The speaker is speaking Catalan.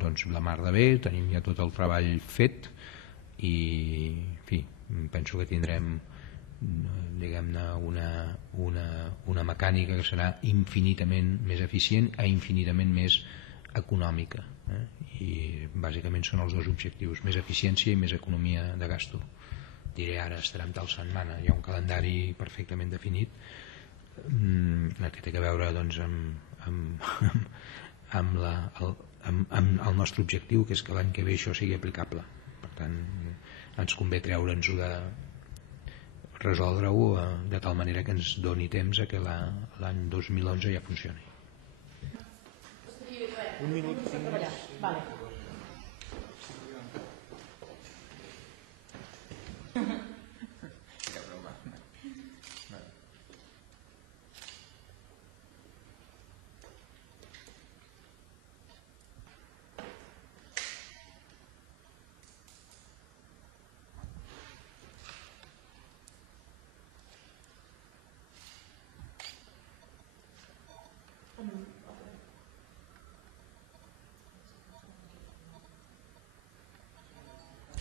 doncs la mar de bé, tenim ja tot el treball fet i en fi, penso que tindrem diguem-ne una mecànica que serà infinitament més eficient i infinitament més econòmica, i bàsicament són els dos objectius, més eficiència i més economia de gasto. Diré ara estarà en tal setmana, hi ha un calendari perfectament definit que té a veure doncs amb el nostre objectiu, que és que l'any que ve això sigui aplicable. Per tant, ens convé treure'ns-ho de resoldre-ho de tal manera que ens doni temps a que l'any 2011 ja funcioni. Un minut, 5 minuts.